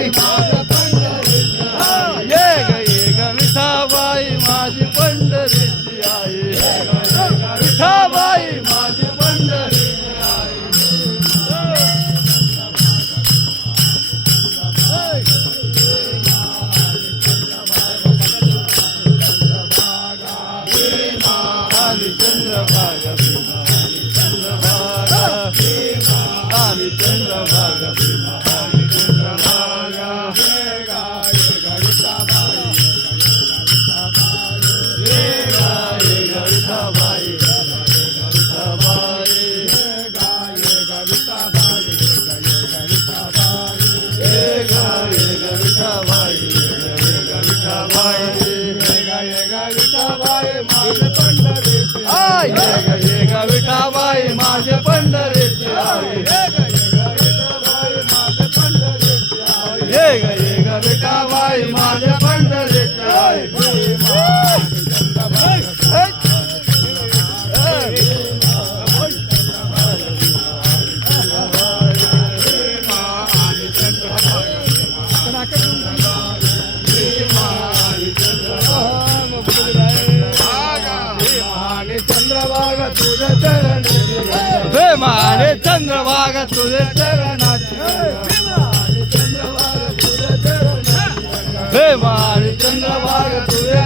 विठाबाई ये ग विठाबाई माझी पंढरीची आई विठाबाई माझी पंढरीची आई चंद्रभागा चंद्रभागा चंद्रभागा विठाबाई माझे पंढरीचे ये ग विठाबाई माझे पंढरीचे चंद्रभागा तुझे चरणाची माने चंद्रभागा तुझे चरणाची माने चंद्रभागा तुझे